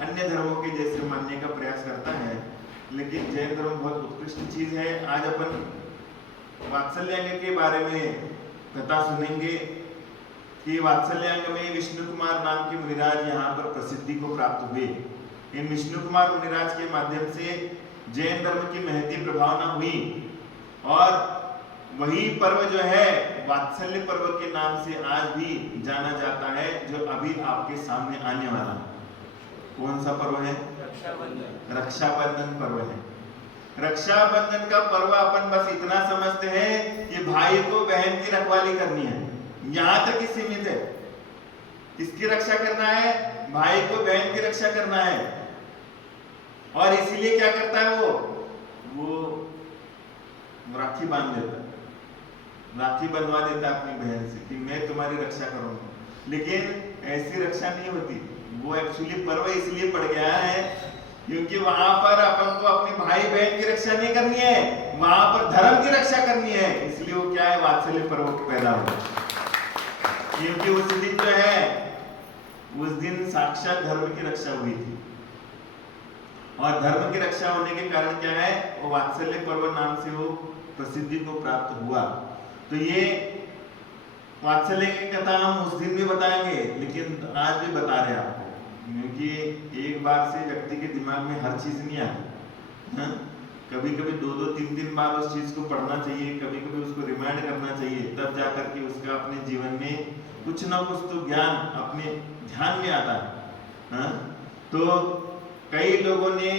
अन्य धर्मों के जैसे मानने का प्रयास करता है, लेकिन जैन धर्म बहुत उत्कृष्ट चीज है। आज अपन वात्सल्यांग के बारे में कथा सुनेंगे कि वात्सल्यांग में विष्णु कुमार नाम के मुनिराज यहाँ पर प्रसिद्धि को प्राप्त हुए। इन विष्णु कुमार मुनिराज के माध्यम से जैन धर्म की महती प्रभावना हुई और वही पर्व जो है वात्सल्य पर्व के नाम से आज भी जाना जाता है, जो अभी आपके सामने आने वाला है। कौन सा पर्व है? रक्षाबंधन। रक्षाबंधन पर्व है। रक्षाबंधन का पर्व अपन बस इतना समझते हैं कि भाई को बहन की रखवाली करनी है, यहां तक ही सीमित है। किसकी रक्षा करना है? भाई को बहन की रक्षा करना है। और इसलिए क्या करता है वो राखी बांध देता है, राखी बंधवा देता है अपनी बहन से कि मैं तुम्हारी रक्षा करूंगा। लेकिन ऐसी रक्षा नहीं होती। वो एक्चुअली पर्व इसलिए पड़ गया है क्योंकि वहां पर अपन को अपनी भाई बहन की रक्षा नहीं करनी है, वहां पर धर्म की रक्षा करनी है। इसलिए वो क्या है, वात्सल्य पर्व पैदा हुआ। क्योंकि उस दिन जो है, उस दिन साक्षात धर्म की रक्षा हुई थी। और धर्म की रक्षा होने के कारण क्या है, वो वात्सल्य पर्व नाम से वो प्रसिद्धि को प्राप्त हुआ। तो ये वात्सल्य की कथा हम उस दिन भी बताएंगे, लेकिन आज भी बता रहे हैं आपको, क्योंकि एक बार से व्यक्ति के दिमाग में हर चीज नहीं आती। कभी कभी 2-3 बार उस चीज को पढ़ना चाहिए, कभी कभी उसको रिमाइंड करना चाहिए, तब जाकर के उसका अपने जीवन में कुछ ना कुछ तो ज्ञान अपने ध्यान में आता है। तो कई लोगों ने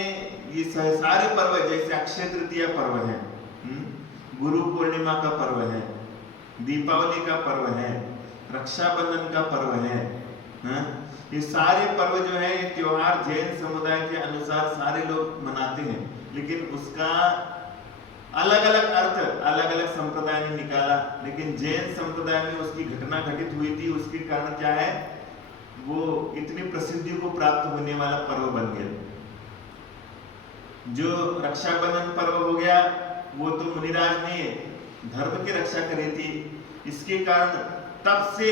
ये सारे पर्व, जैसे अक्षय तृतीया पर्व है, गुरु पूर्णिमा का पर्व है, दीपावली का पर्व है, रक्षाबंधन का पर्व है, ये सारे पर्व जो है, ये त्योहार जैन समुदाय के अनुसार सारे लोग मनाते हैं, लेकिन उसका अलग अलग अर्थ अलग अलग संप्रदाय ने निकाला। लेकिन जैन संप्रदाय में उसकी घटना घटित हुई थी, उसके कारण क्या है, वो इतनी प्रसिद्धि को प्राप्त होने वाला पर्व बन गया। जो रक्षाबंधन पर्व हो गया, वो तो मुनिराज ने धर्म की रक्षा करी थी, इसके कारण तब से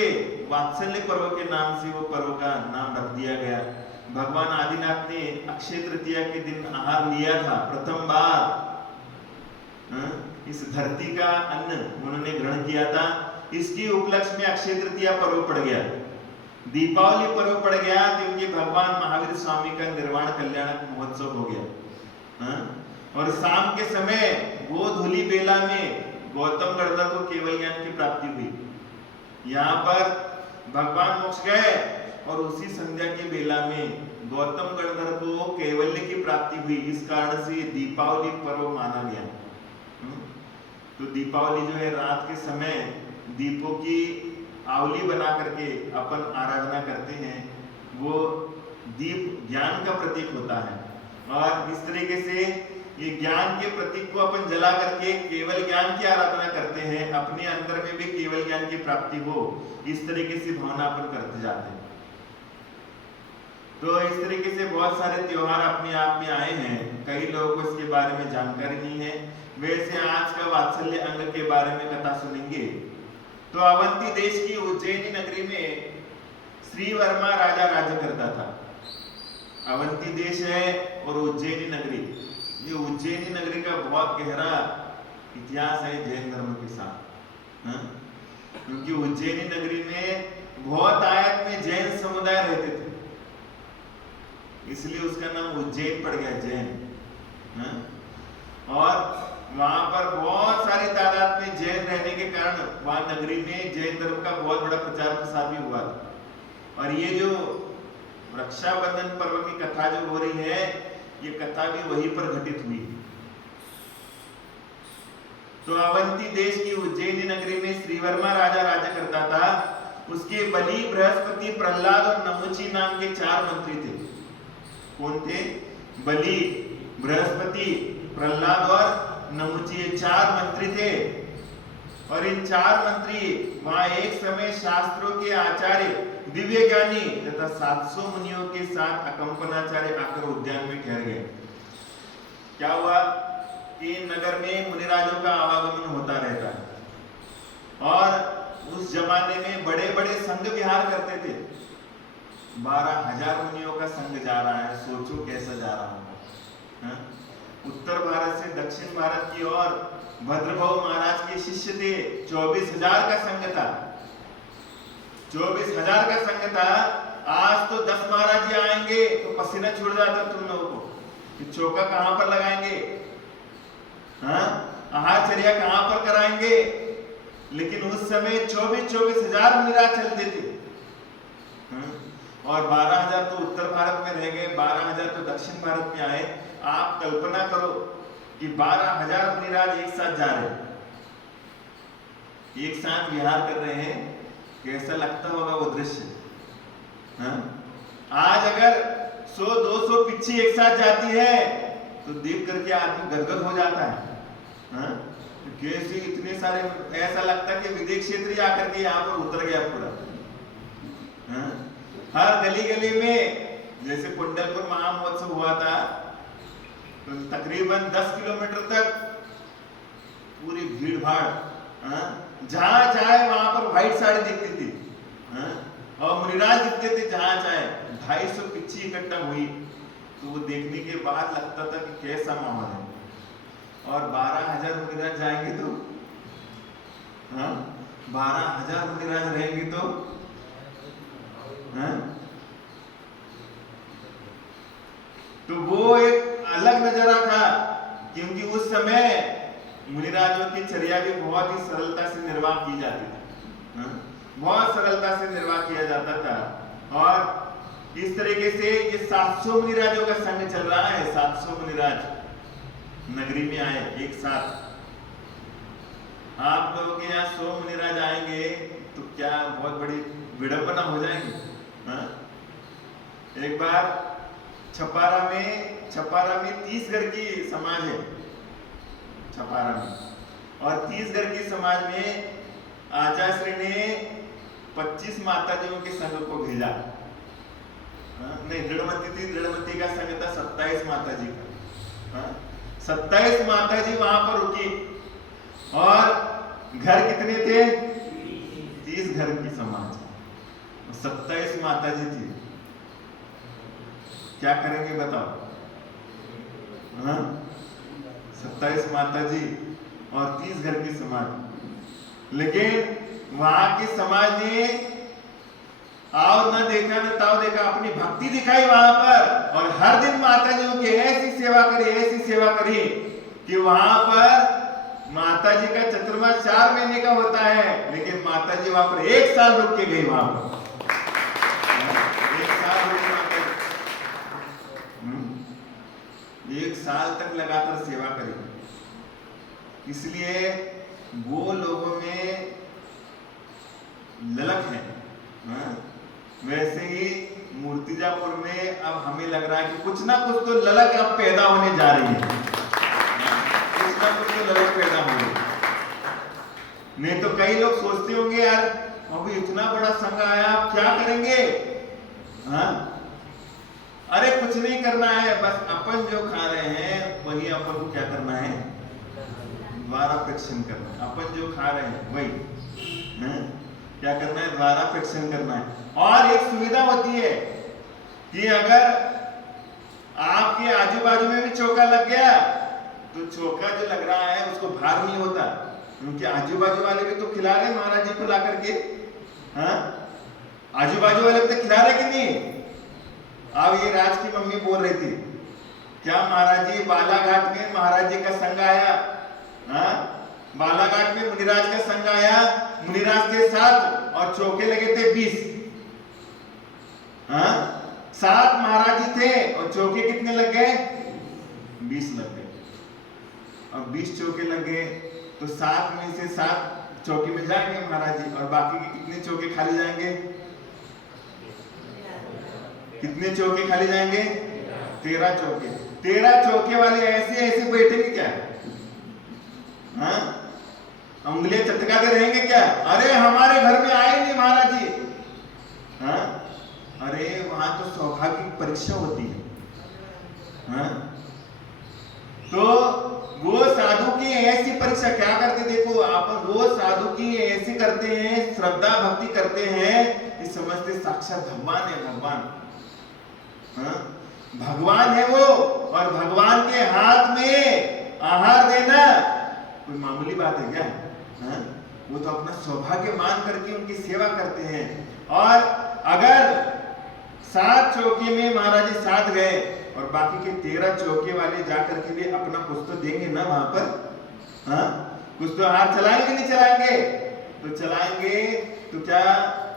वात्सल्य पर्व के नाम से वो पर्व का नाम रख दिया गया। भगवान आदिनाथ ने अक्षय तृतीया के दिन आहार लिया था, प्रथम बार इस धरती का अन्न उन्होंने ग्रहण किया था। इसकी उपलक्ष्य में अक्षय तृतीया पर्व पड़ गया। दीपावली पर्व पड़ गया क्योंकि भगवान महावीर स्वामी का निर्वाण कल्याणक महोत्सव हो गया। और शाम के समय गोधूली बेला में गौतम गणधर को केवल ज्ञान की प्राप्ति हुई। यहाँ पर भगवान मोक्ष गए और उसी संध्या की बेला में गौतम गणधर को कैवल्य की प्राप्ति हुई। इस कारण से दीपावली पर्व माना गया। तो दीपावली जो है, रात के समय दीपों की आवली बना करके अपन आराधना करते हैं, वो दीप ज्ञान का प्रतीक होता है। और इस तरीके से ये ज्ञान के प्रतीक को अपन जला करके केवल ज्ञान की आराधना करते हैं, अपने अंदर में भी केवल ज्ञान की प्राप्ति हो, इस तरीके से भावना अपन करते जाते हैं। तो इस तरीके से बहुत सारे त्योहार अपने आप में आए हैं, कई लोगों को इसके बारे में जानकारी नहीं है। वैसे आज का वात्सल्य अंग के बारे में कथा सुनेंगे। तो अवंती देश की उज्जैनी नगरी में श्री वर्मा राजा राज्य करता था। अवंती देश है और उज्जैनी नगरी, ये उज्जैनी नगरी का बहुत गहरा इतिहास है जैन धर्म के साथ। क्योंकि उज्जैनी नगरी में बहुत आयत में जैन समुदाय रहते थे, इसलिए उसका नाम उज्जैन पड़ गया, जैन। और वहां पर बहुत सारी तादाद में जैन रहने के कारण वहां नगरी में जैन धर्म का बहुत बड़ा प्रचार प्रसार भी हुआ था। और ये जो रक्षाबंधन पर्व की कथा जो हो रही है, ये कथा भी वहीं पर घटित हुई। तो अवंती देश की उज्जैनी नगरी में श्रीवर्मा राजा राज्य करता था। उसके बलि, बृहस्पति, प्रहलाद और नमुची नाम के 4 मंत्री थे। कौन थे? बलि, बृहस्पति, प्रहलाद और नमुची, ये 4 मंत्री थे। और इन 4 मंत्री वहां एक समय शास्त्रों के आचार्य, दिव्य ज्ञानी तथा 700 मुनियों के साथ अकंपनाचार्य आकर उद्यान में ठहर गए। क्या हुआ कि नगर में मुनिराजों का आवागमन होता रहता है और उस जमाने में बड़े बड़े संघ विहार करते थे। 12,000 मुनियों का संघ जा रहा है, सोचो कैसा जा रहा होगा। हाँ? उत्तर भारत से दक्षिण भारत की ओर भद्रभाऊ महाराज के शिष्य थे, 24,000 का संघ था, 24,000 का संघ था। आज तो 10 महाराज जी आएंगे तो पसीना छूट जाता तुम लोगों को कि चौका कहां पर लगाएंगे, हाँ आहारचर्या कहां पर कराएंगे। लेकिन उस समय 24,000 मुनिराज चलते थे। और 12,000 तो उत्तर भारत में रह गए, 12,000 तो दक्षिण भारत में आए। आप कल्पना करो कि 12,000 मुनिराज एक साथ जा रहे हैं, एक साथ विहार कर रहे हैं, कैसा लगता होगा वो दृश्य। हाँ? आज अगर 100-200 पिच्ची एक साथ जाती है तो देख करके आदमी गदगद हो जाता है। हाँ? कैसे इतने सारे, ऐसा लगता है कि विदेश क्षेत्र आकर के यहाँ पर उतर गया पूरा। हाँ? हर गली गली में, जैसे कुंडलपुर महामहोत्सव हुआ था तो तकरीबन 10 किलोमीटर तक पूरी भीड़ भाड़, जहां चाहे वहां पर व्हाइट साड़ी दिखती थी। और मुनिराज दिखते थे जहां चाहे। 250 पिच्ची इकट्ठा हुई तो वो देखने के बाद लगता था कि कैसा माहौल है। और 12,000 मुनिराज जाएंगे तो 12,000 मुनिराज रहेंगे तो तो वो एक अलग नजारा था, क्योंकि उस समय मुनिराजों की चर्या भी बहुत ही सरलता से निर्वाह की जाती थी। बहुत सरलता से निर्वाह किया जाता था। और इस तरीके से ये 700 मुनिराजों का संघ चल रहा है। 700 मुनिराज नगरी में आए एक साथ। आप लोगों के यहाँ 100 मुनिराज आएंगे तो क्या बहुत बड़ी विडंबना हो जाएगी। एक बार छपारा में 30 घर की समाज है छपारा में, और 30 घर की समाज में आचार्य ने 25 माताजियों के संघ को भेजा। नहीं, दृढ़मती का संघ था 27 माताजी का। 27 माताजी वहां पर रुकी। और घर कितने थे? 30 घर की समाज, 27 माताजी थी। क्या करेंगे बताओ? 27 माताजी और 30 घर की समाज। लेकिन वहां की समाज ने आओ न देखा न ताओ देखा, अपनी भक्ति दिखाई वहां पर। और हर दिन माताजियों की ऐसी सेवा करी कि वहां पर माताजी का चतुर्मास 4 महीने का होता है, लेकिन माताजी वहां पर 1 साल रुक के गई। वहां पर 1 साल रुक के 1 साल तक लगातार सेवा करी। इसलिए वो लोगों में ललक है। वैसे ही मूर्तिजापुर में अब हमें लग रहा है कि कुछ ना कुछ तो ललक अब पैदा होने जा रही है। कुछ ना कुछ तो ललक पैदा हो रही है। नहीं तो कई लोग सोचते होंगे यार अभी इतना बड़ा संघ आया, आप क्या करेंगे? अरे कुछ नहीं करना है, बस अपन जो खा रहे हैं वही अपन को क्या करना है? द्वारापेक्षण करना है। अपन जो खा रहे हैं वही क्या करना है? द्वारापेक्षण करना है। और एक सुविधा होती है कि अगर आपके आजू बाजू में भी चौका लग गया तो चौका जो लग रहा है उसको भार नहीं होता, क्योंकि आजू बाजू वाले भी तो खिला रहे महाराज जी को ला करके। आजू बाजू वाले तो खिला रहे कि नहीं? अब ये राज की मम्मी बोल रही थी, क्या महाराज जी बालाघाट में महाराज जी का संघ आया? बालाघाट में मुनिराज का संघ आया, मुनिराज के 7 और चौके लगे थे 20। 7 महाराज जी थे और चौके कितने लग गए? 20 लग गए। और 20 चौके लग गए तो 7 में से 7 चौके में जाएंगे महाराज जी, और बाकी के कितने चौके खाली जाएंगे? कितने चौके खाली जाएंगे? 13 चौके। 13 चौके वाले ऐसे बैठेंगे क्या? उंगलियां चटकाते रहेंगे क्या? अरे हमारे घर में आए नहीं महाराज जी। अरे वहां तो सौभाग्य की परीक्षा होती है। तो वो साधु की ऐसी परीक्षा क्या करते, देखो आप, वो साधु की ऐसी करते हैं, श्रद्धा भक्ति करते हैं कि समझते साक्षात भगवान है, भगवान, हाँ? भगवान है वो, और भगवान के हाथ में आहार देना कोई मामूली बात है क्या? हाँ? वो तो अपना सौभाग्य मान करके उनकी सेवा करते हैं। और अगर 7 चौके में महाराज जी साथ गए और बाकी के 13 चौके वाले जाकर के भी अपना कुछ तो देंगे ना वहां पर, हाँ? कुछ तो आहार चलाएंगे, नहीं चलाएंगे? तो चलाएंगे, तो क्या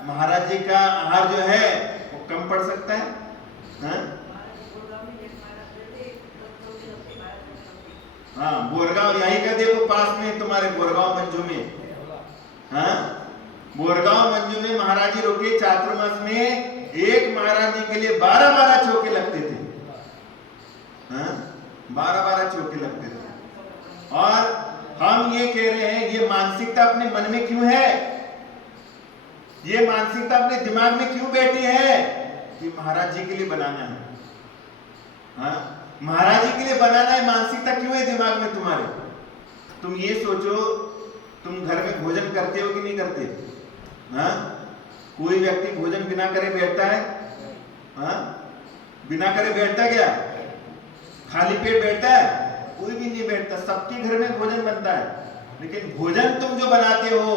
महाराज जी का आहार जो है वो कम पड़ सकता है? हाँ, हाँ, बोरगांव यही का देखो पास में तुम्हारे बोरगांव मंजू में, हाँ, बोरगांव मंजू में महाराज जी रुके, चातुर्मास में एक महाराज जी के लिए 12-12 चौके लगते थे, हाँ, 12-12 चौके लगते थे। और हम ये कह रहे हैं, ये मानसिकता अपने मन में क्यों है? ये मानसिकता अपने दिमाग में क्यों बैठी है कि महाराज जी के लिए बनाना है, हाँ? महाराज जी के लिए बनाना है, मानसिकता क्यों है दिमाग में तुम्हारे? तुम ये सोचो, तुम घर में भोजन करते हो कि नहीं करते? हाँ? कोई व्यक्ति भोजन बिना करे बैठता है? हाँ? बिना करे बैठता क्या? खाली पेट बैठता है? कोई भी नहीं बैठता, सबके घर में भोजन बनता है। लेकिन भोजन तुम जो बनाते हो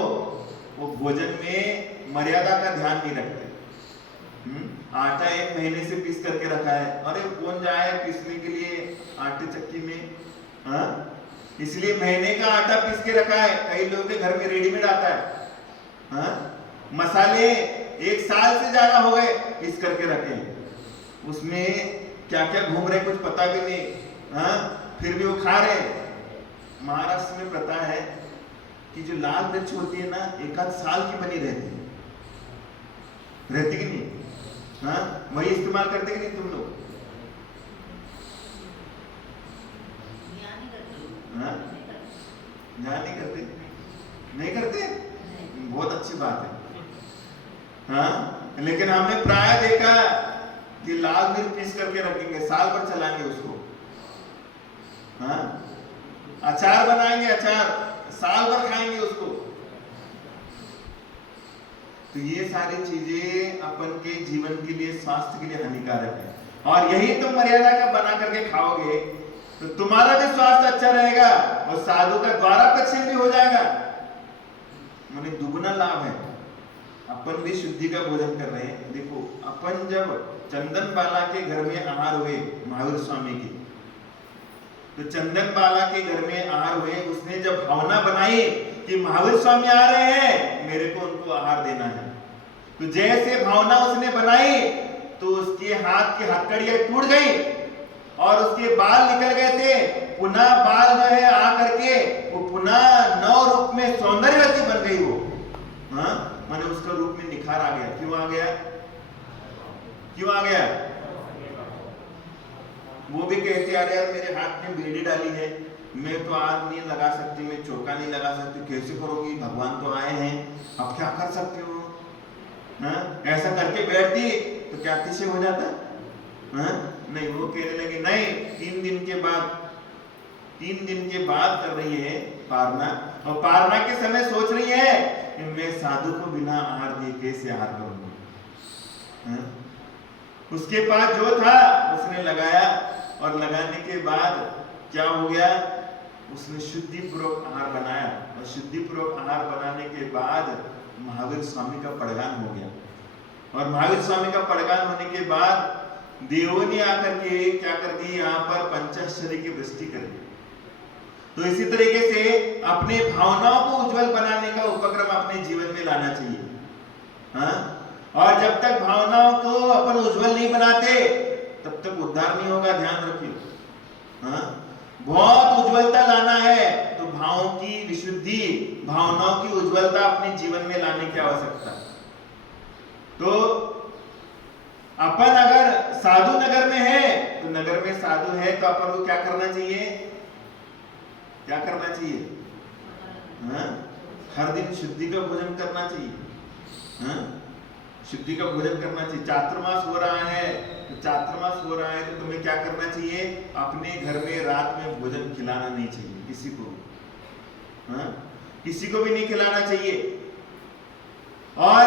वो भोजन में मर्यादा का ध्यान नहीं रखते। आटा 1 महीने से पीस करके रखा है, अरे कौन जाए पीसने के लिए आटे चक्की में, हाँ? इसलिए महीने का आटा पीस के रखा है। कई लोगों के घर में रेडीमेड आता है, हाँ? मसाले 1 साल से ज्यादा हो गए पीस करके रखे, उसमें क्या क्या घूम रहे कुछ पता भी नहीं, हाँ? फिर भी वो खा रहे। महाराष्ट्र में प्रथा है कि जो लाल मिर्च होती है ना, 1 साल की बनी रहती कि नहीं, हाँ? वही इस्तेमाल करते कि नहीं तुम लोग? हाँ? ध्यान नहीं करते? नहीं करते? बहुत अच्छी बात है, हाँ? लेकिन हमने प्राय देखा कि लाल मिर्च पीस करके रखेंगे, साल भर चलाएंगे उसको, हाँ? अचार बनाएंगे, अचार साल भर खाएंगे उसको। तो ये सारी चीजें अपन के जीवन के लिए, स्वास्थ्य के लिए हानिकारक है। और यही तुम मर्यादा का बना करके खाओगे तो तुम्हारा भी स्वास्थ्य अच्छा रहेगा और साधु का द्वारा प्रक्षेप भी हो जाएगा, माने दुगुना लाभ है। अपन भी शुद्धि का भोजन कर रहे हैं। देखो, अपन जब चंदन बाला के घर में आहार हुए महावीर स्वामी के, तो चंदन बाला के घर में आहार हुए, उसने जब भावना बनाई कि महावीर स्वामी आ रहे हैं, मेरे को उनको आहार देना है, तो जैसे भावना उसने बनाई तो उसके हाथ की हथकड़ियां टूट गई और उसके बाल निकल गए थे। पुनः बाल जो है आ करके वो पुनः नव रूप में सौंदर्यवती बन गई वो, हाँ? माने उसका रूप में निखार आ गया। क्यों आ गया? क्यों आ गया? वो भी कहती अरे यार मेरे हाथ में बेड़ी डाली है, मैं तो आग नहीं लगा सकती, मैं चौका नहीं लगा सकती, कैसे करोगी? भगवान तो आए हैं, अब क्या कर सकते हो? हाँ? ऐसा करके बैठती तो क्या अतिशय हो जाता? हाँ? नहीं, वो कहने लगी नहीं, 3 दिन के बाद कर रही है पारना, और पारना के समय सोच रही है कि मैं साधु को बिना आहार दिए कैसे आहार करूंगी। हाँ? उसके पास जो था उसने लगाया, और लगाने के बाद क्या हो गया? उसने शुद्धि पूर्वक आहार बनाया, और शुद्धि पूर्वक आहार बनाने के बाद महावीर स्वामी का पड़गान हो गया। और महावीर स्वामी का पड़गान होने के बाद देवों ने आकर के क्या कर दी? यहाँ पर पंचाश्चर्य की वृष्टि कर दी। तो इसी तरीके से अपने भावनाओं को उज्जवल बनाने का उपक्रम अपने जीवन में लाना चाहिए, हाँ? और जब तक भावनाओं को अपन उज्जवल नहीं बनाते तब तक उद्धार नहीं होगा, ध्यान रखिए, हाँ? बहुत उज्जवलता लाना है तो भावों की विशुद्धि, भावनाओं की उज्जवलता अपने जीवन में लाने की आवश्यकता। तो अपन अगर साधु नगर में है तो नगर में साधु है तो अपन को क्या करना चाहिए? क्या करना चाहिए? हाँ? हर दिन शुद्धि का भोजन करना चाहिए, हाँ? शुद्धि का भोजन करना चाहिए। चातुर्मास हो रहा है तो चातुर्मास हो रहा है तो तुम्हें क्या करना चाहिए, अपने घर में रात में भोजन खिलाना नहीं चाहिए किसी को, हाँ? किसी को भी नहीं खिलाना चाहिए। और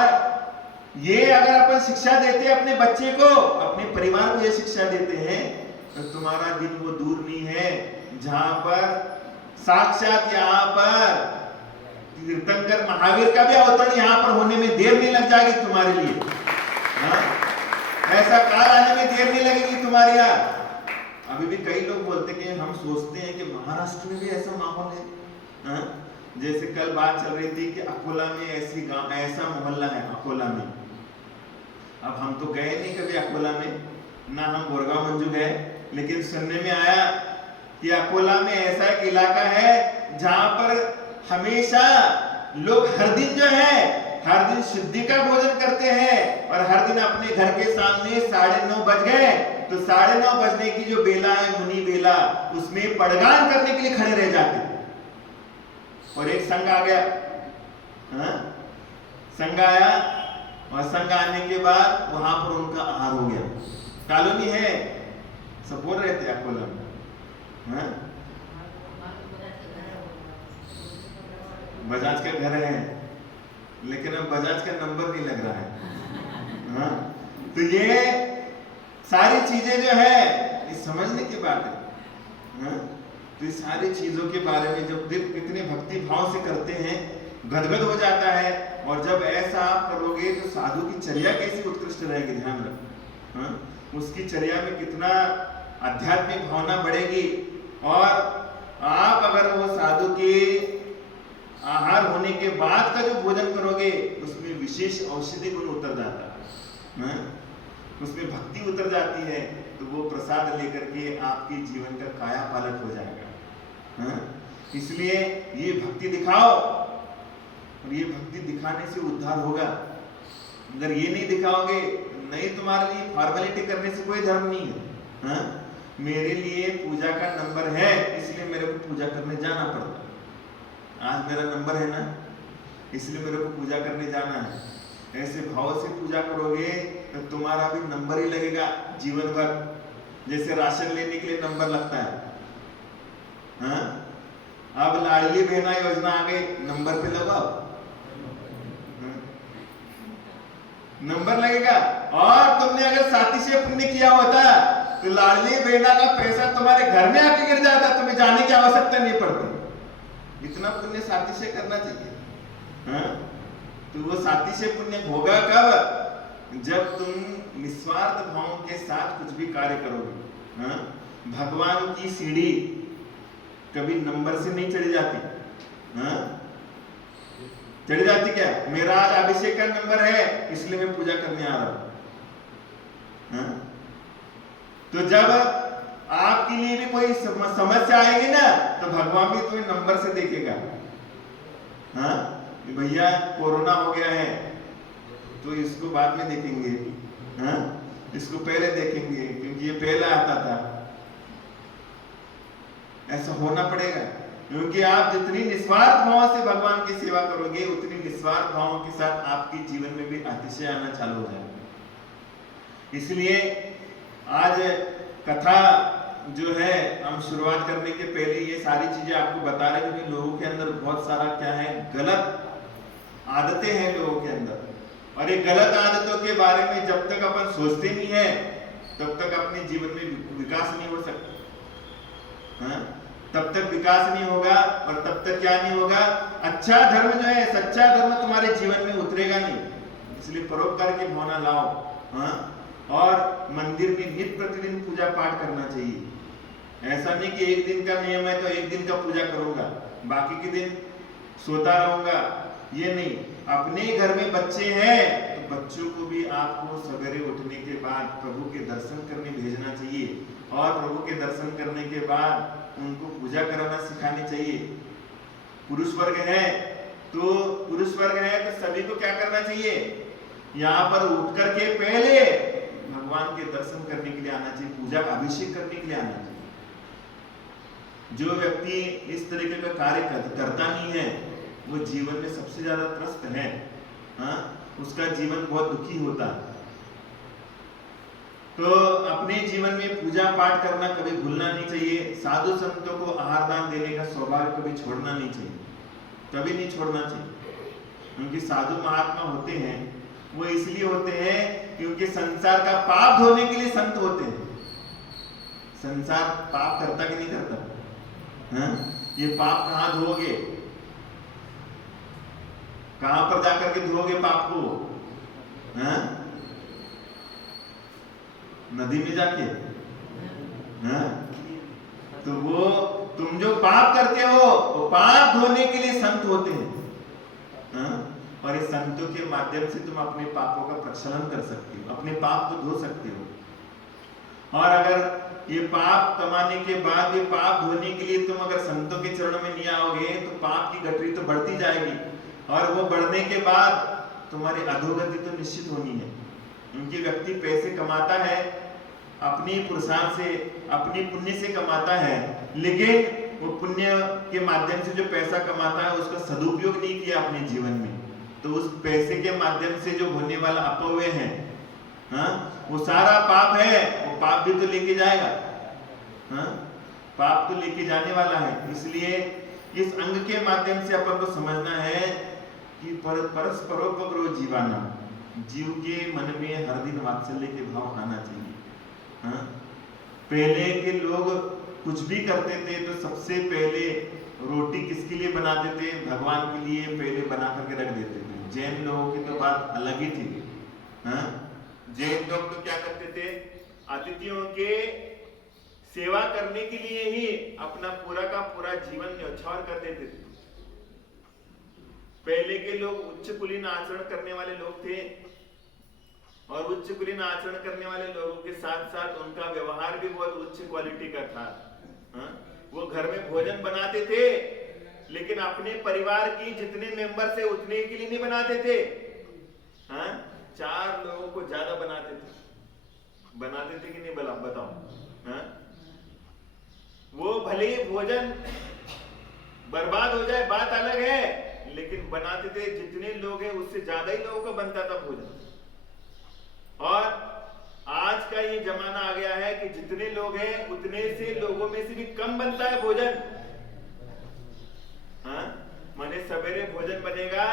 ये अगर अपन शिक्षा देते हैं अपने बच्चे को, अपने परिवार को ये शिक्षा देते हैं, तो तुम्हारा दिन वो दूर नहीं है जहां पर साक्षात यहाँ पर तीर्थंकर महावीर का भी अवतरण यहाँ पर होने में देर नहीं लग जाएगी तुम्हारे लिए, हाँ? ऐसा काल आने में देर नहीं लगेगी तुम्हारे यहाँ। अभी भी कई लोग बोलते कि हम सोचते हैं कि महाराष्ट्र में भी ऐसा माहौल है, हाँ? जैसे कल बात चल रही थी कि अकोला में ऐसी गांव ऐसा मोहल्ला है अकोला में। अब हम तो गए नहीं कभी अकोला में, ना हम गोरगांव मंजू गए, लेकिन सुनने में आया कि अकोला में ऐसा एक इलाका है जहां पर हमेशा लोग हर दिन जो है हर दिन शुद्धि का भोजन करते हैं, और हर दिन अपने घर के सामने 9:30 बज गए तो 9:30 बजने की जो बेला है मुनि बेला, उसमें पड़गान करने के लिए खड़े रह जाते। और एक संघ आ गया, हाँ? संघ आया और संघ आने के बाद वहां पर उनका आहार हो गया। कॉलोनी है, सब बोल रहे थे अकोला में, हाँ? बजाज का घर है, लेकिन अब बजाज का नंबर नहीं लग रहा है, हाँ? तो ये सारी चीजें जो है ये समझने की बात है, हाँ? तो इस सारी चीजों के बारे में जब दिल इतने भक्ति भाव से करते हैं गदगद हो जाता है। और जब ऐसा आप करोगे तो साधु की चर्या कैसी उत्कृष्ट रहेगी, ध्यान रखो, हाँ? उसकी चर्या में कितना आध्यात्मिक भावना बढ़ेगी। और आप अगर वो साधु के आहार होने के बाद का जो भोजन करोगे उसमें विशेष औषधि गुण उतर जाता है, हाँ? उसमें भक्ति उतर जाती है, तो वो प्रसाद लेकर के आपके जीवन का काया पालट हो जाएगा, हाँ? इसलिए ये भक्ति दिखाओ, और ये भक्ति दिखाने से उद्धार होगा। अगर ये नहीं दिखाओगे, नहीं, तुम्हारे लिए फॉर्मेलिटी करने से कोई धर्म नहीं है, हाँ? मेरे लिए पूजा का नंबर है इसलिए मेरे को पूजा करने जाना पड़ता है। आज मेरा नंबर है ना, इसलिए मेरे को पूजा करने जाना है। ऐसे भाव से पूजा करोगे तो तुम्हारा भी नंबर ही लगेगा जीवन भर, जैसे राशन लेने के लिए नंबर लगता है, हाँ? अब लाडली बहना योजना आ गई, नंबर पे लगाओ, हाँ? नंबर लगेगा। और तुमने अगर साथी से पुण्य किया होता तो लाडली बहना का पैसा तुम्हारे घर में आके गिर जाता, तुम्हें जाने की आवश्यकता नहीं पड़ती। इतना पुण्य साथी से करना चाहिए, हाँ? तो वो साथी से पुण्य होगा कब, जब तुम निस्वार्थ भाव के साथ कुछ भी कार्य करोगे, हाँ? भगवान की सीढ़ी कभी नंबर से नहीं चढ़ी जाती, हाँ? चढ़ी जाती क्या, मेरा आज अभिषेक का नंबर है इसलिए मैं पूजा करने आ रहा हूं, हाँ? तो जब आपके लिए भी कोई समस्या आएगी ना तो भगवान भी तुम्हें नंबर से देखेगा, हाँ? भैया कोरोना हो गया है तो इसको बाद में देखेंगे, हाँ? इसको पहले देखेंगे क्योंकि ये पहले आता था। ऐसा होना पड़ेगा, क्योंकि आप जितनी निस्वार्थ भाव से भगवान की सेवा करोगे उतनी निस्वार्थ भाव के साथ आपके जीवन में भी अतिशय आना चालू हो जाएगा। इसलिए आज कथा जो है हम शुरुआत करने के पहले ये सारी चीजें आपको बता रहे हैं, क्योंकि लोगों के अंदर बहुत सारा क्या है, गलत आदतें हैं लोगों के अंदर, और ये गलत आदतों के बारे में जब तक अपन सोचते नहीं है तब तक अपने जीवन में विकास नहीं हो सकता, हाँ? तब तक विकास नहीं होगा, और तब तक क्या नहीं होगा, अच्छा धर्म जो है, सच्चा धर्म तुम्हारे जीवन में उतरेगा नहीं। इसलिए परोपकार की भावना लाओ, हाँ? और मंदिर में नित्य प्रतिदिन पूजा पाठ करना चाहिए। ऐसा नहीं कि एक दिन का नियम है तो एक दिन का पूजा करूंगा, बाकी के दिन सोता रहूंगा, ये नहीं। अपने घर में बच्चे हैं तो बच्चों को भी आपको सवेरे उठने के बाद प्रभु के दर्शन करने भेजना चाहिए, और प्रभु के दर्शन करने के बाद उनको पूजा कराना सिखानी चाहिए। पुरुष वर्ग है तो सभी को क्या करना चाहिए, यहाँ पर उठ करके पहले भगवान के दर्शन करने के लिए आना चाहिए, पूजा का अभिषेक करने के लिए आना चाहिए। जो व्यक्ति इस तरीके का कार्य करता नहीं है वो जीवन में सबसे ज्यादा त्रस्त है, हाँ? उसका जीवन बहुत दुखी होता है। तो अपने जीवन में पूजा पाठ करना कभी भूलना नहीं चाहिए। साधु संतों को आहार दान देने का सौभाग्य कभी छोड़ना नहीं चाहिए, कभी नहीं छोड़ना चाहिए। क्योंकि साधु महात्मा होते हैं वो इसलिए होते हैं क्योंकि संसार का पाप धोने के लिए संत होते हैं। संसार पाप करता कि नहीं करता? हाँ? ये पाप कहाँ धोगे, कहां पर जाकर के धोगे पाप को? हाँ? नदी में जाके? हाँ? तो वो तुम जो पाप करते हो वो पाप धोने के लिए संत होते हैं। हाँ? और इस संतों के माध्यम से तुम अपने पापों का प्रक्षालन कर सकते हो, अपने पाप को धो सकते हो। और अगर ये पाप कमाने के बाद ये पाप धोने के लिए तुम अगर संतों के चरणों में नहीं आओगे तो पाप की गठरी तो बढ़ती जाएगी, और वो बढ़ने के बाद तुम्हारी अधोगति तो निश्चित होनी है। उनकी व्यक्ति पैसे कमाता है अपनी पुरुषार्थ से, अपनी पुण्य से कमाता है, लेकिन वो पुण्य के माध्यम से जो पैसा कमाता है उसका सदुपयोग नहीं किया अपने जीवन में, तो उस पैसे के माध्यम से जो होने वाला अपव्यय है, हाँ, वो सारा पाप है, वो पाप भी तो लेके जाएगा। हाँ, पाप तो लेके जाने वाला है। इसलिए इस अंग के माध्यम से अपन को समझना है कि परस्परोपग्रह जीवाना, जीव के मन में हर दिन वात्सल्य के भाव आना चाहिए। हाँ? पहले के लोग कुछ भी करते थे तो सबसे पहले रोटी किसके लिए बनाते थे? भगवान के लिए पहले बना करके रख देते थे। जैन लोगों की तो बात अलग ही थी। हाँ? जैन लोग तो क्या करते थे? अतिथियों के सेवा करने के लिए ही अपना पूरा का पूरा जीवन न्यौछावर कर देते थे। पहले के लोग उच्च कुलीन आचरण करने वाले लोग थे, और उच्च कुलीन आचरण करने वाले लोगों के साथ साथ उनका व्यवहार भी बहुत उच्च क्वालिटी का था। हाँ? वो घर में भोजन बनाते थे, लेकिन अपने परिवार की जितने मेंबर थे उतने के लिए नहीं बनाते थे। हाँ? 4 लोगों को ज्यादा बनाते थे कि नहीं? बताओ। हाँ? वो भले ही भोजन बर्बाद हो जाए बात अलग है, लेकिन बनाते थे जितने लोग हैं उससे ज्यादा ही लोगों का बनता था भोजन। और आज का ये जमाना आ गया है कि जितने लोग हैं उतने से लोगों में से भी कम बनता है भोजन। हाँ? माने सवेरे भोजन बनेगा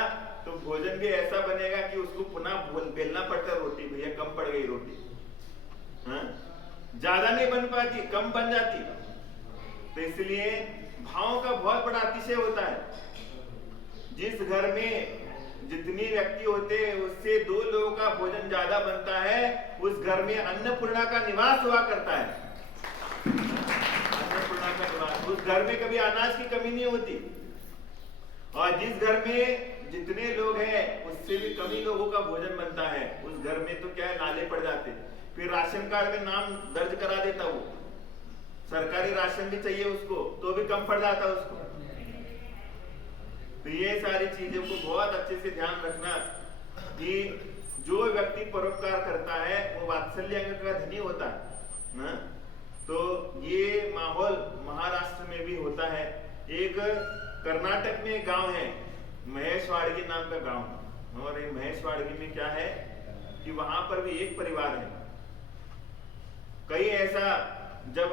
तो भोजन भी ऐसा बनेगा कि उसको पुनः बेलना पड़ता है रोटी, भैया कम पड़ गई रोटी। हाँ? ज्यादा नहीं बन पाती, कम बन जाती। तो इसलिए भाव का बहुत बड़ा अतिशय होता है। जिस घर में जितने व्यक्ति होते हैं उससे 2 लोगों का भोजन ज्यादा बनता है, उस घर में अन्नपूर्णा का निवास हुआ करता है। अन्नपूर्णा का निवास, उस घर में कभी अनाज की कमी नहीं होती। और जिस घर में जितने लोग हैं उससे भी कम ही लोगों का भोजन बनता है, उस घर में तो क्या है, नाले पड़ जाते। फिर राशन कार्ड में नाम दर्ज करा देता, वो सरकारी राशन भी चाहिए उसको तो भी कम पड़ जाता उसको। तो ये सारी चीजों को बहुत अच्छे से ध्यान रखना कि जो व्यक्ति परोपकार करता है वो वात्सल्य अंग का धनी होता है ना? तो ये माहौल महाराष्ट्र में भी होता है। एक कर्नाटक में एक गांव है, महेशवाड़गी नाम का गांव, और ये महेशवाड़गी में क्या है कि वहां पर भी एक परिवार है। कई ऐसा जब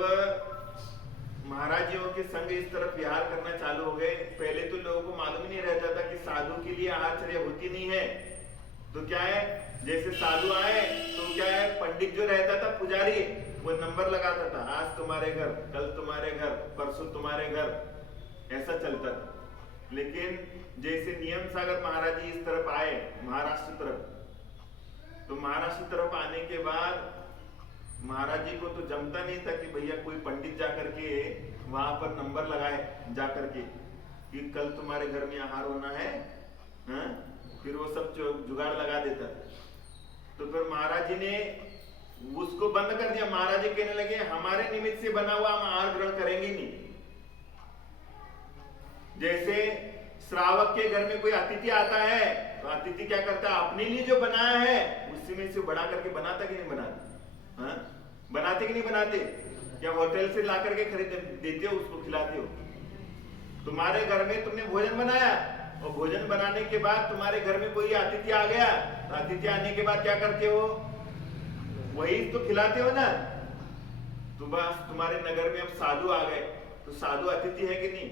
महाराजियों के संग इस तरफ विहार करना चालू हो गए, पहले तो लोगों को मालूम ही नहीं रहता था कि साधु के लिए आहारचर्या होती नहीं है। तो क्या है, जैसे साधु आए तो क्या है, पंडित जो रहता था पुजारी, वो नंबर लगाता था, आज तुम्हारे घर, कल तुम्हारे घर, परसों तुम्हारे घर, ऐसा चलता था। लेकिन जैसे नियम सागर महाराज जी इस तरफ आए महाराष्ट्र तरफ, तो महाराष्ट्र तरफ आने के बाद महाराज जी को तो जमता नहीं था कि भैया कोई पंडित जाकर के वहां पर नंबर लगाए जाकर के कि कल तुम्हारे घर में आहार होना है। हाँ? फिर वो सब जुगाड़ लगा देता। तो फिर महाराज जी ने उसको बंद कर दिया। महाराज जी कहने लगे हमारे निमित्त से बना हुआ हम आहार ग्रहण करेंगे नहीं। जैसे श्रावक के घर में कोई अतिथि आता है तो अतिथि क्या करता है, अपने लिए जो बनाया है उसी में से बढ़ा करके बनाता कि नहीं बनाता? हाँ? बनाते कि नहीं बनाते? या होटल से ला करके खरीद देते हो, उसको खिलाते हो? तुम्हारे घर में तुमने भोजन बनाया और भोजन बनाने के बाद तुम्हारे घर में कोई अतिथि आ गया, तो अतिथि आने के बाद क्या करते हो? वही तो खिलाते हो ना। तो बस तुम्हारे नगर में अब साधु आ गए, तो साधु अतिथि है कि नहीं?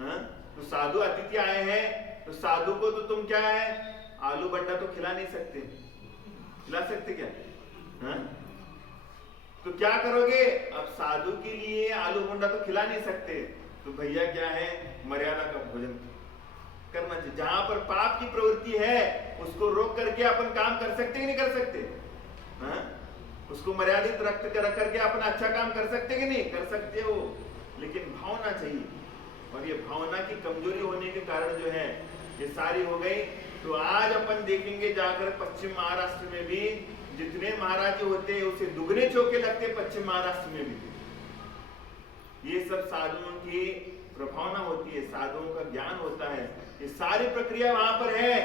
हाँ? तो साधु अतिथि आए हैं, तो साधु को तो तुम क्या है, आलू बंडा तो खिला नहीं सकते, खिला सकते क्या? हाँ? तो क्या करोगे? अब साधु के लिए आलू बंडा तो खिला नहीं सकते, तो भैया क्या है, मर्यादा का भोजन करना चाहिए। जहां पर पाप की प्रवृत्ति है उसको रोक करके अपन काम कर सकते कि नहीं कर सकते? हाँ? उसको मर्यादित रख करके अपना अच्छा काम कर सकते कि नहीं कर सकते हो? लेकिन भावना चाहिए, और ये भावना की कमजोरी होने के कारण जो है ये सारी हो गई। तो आज अपन देखेंगे जाकर पश्चिम महाराष्ट्र में भी जितने महाराज होते हैं उसे दुगने चौके लगते पश्चिम महाराष्ट्र में भी। ये सब साधुओं की प्रभावना होती है, साधुओं का ज्ञान होता है, ये सारी प्रक्रिया वहां पर है।